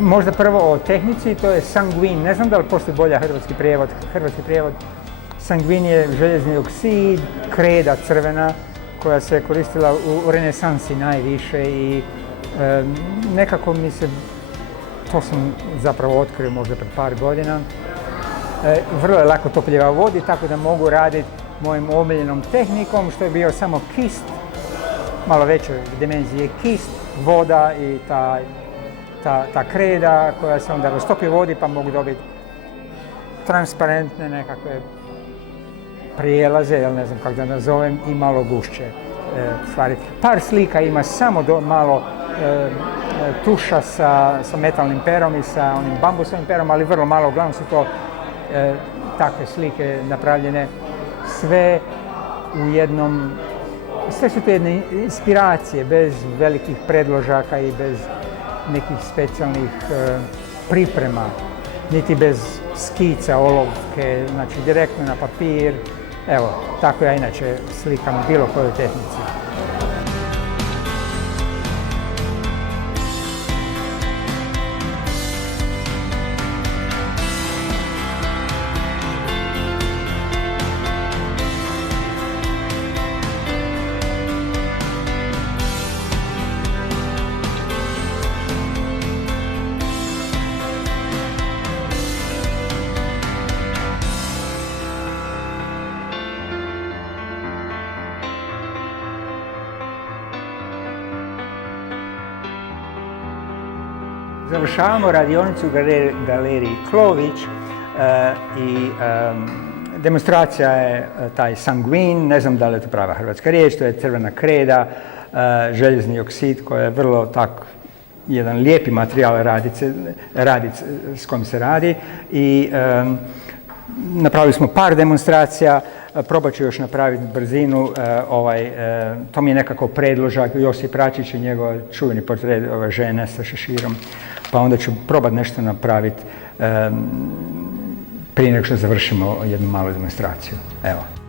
Možda prvo o tehnici, to je sanguin. Ne znam da li postoji bolja hrvatski prijevod. Sanguin je željezni oksid, kreda crvena koja se koristila u renesansi najviše i nekako mi se, to sam zapravo otkrio možda pred par godina, vrlo je lako topljiva u vodi, tako da mogu raditi mojim omiljenom tehnikom, što je bio samo kist, malo veće dimenzije kist, voda i ta kreda koja se onda rastopi u vodi pa mogu dobiti transparentne nekakve prijelaze, ne znam kako da nazovem, i malo gušće stvari. Par slika ima samo malo tuša sa metalnim perom i sa onim bambusovim perom, ali vrlo malo, uglavnom su to takve slike napravljene sve u jednom, sve su to jedne inspiracije, bez velikih predložaka i bez nekih specijalnih priprema, niti bez skica, olovke, znači direktno na papir. Evo, tako ja inače slikam bilo kojoj tehnici. Završavamo radionicu u galeriji Klović i demonstracija je taj sanguin, ne znam da li je to prava hrvatska riječ, to je crvena kreda, željezni oksid koji je vrlo tako jedan lijepi materijal radit s kojim se radi i napravili smo par demonstracija, probat ću još napraviti brzinu, to mi je nekako predložak, Josip Račić i njegov čuveni portret ove žene sa šeširom, pa onda ću probati nešto napraviti prije nego što završimo jednu malu demonstraciju. Evo.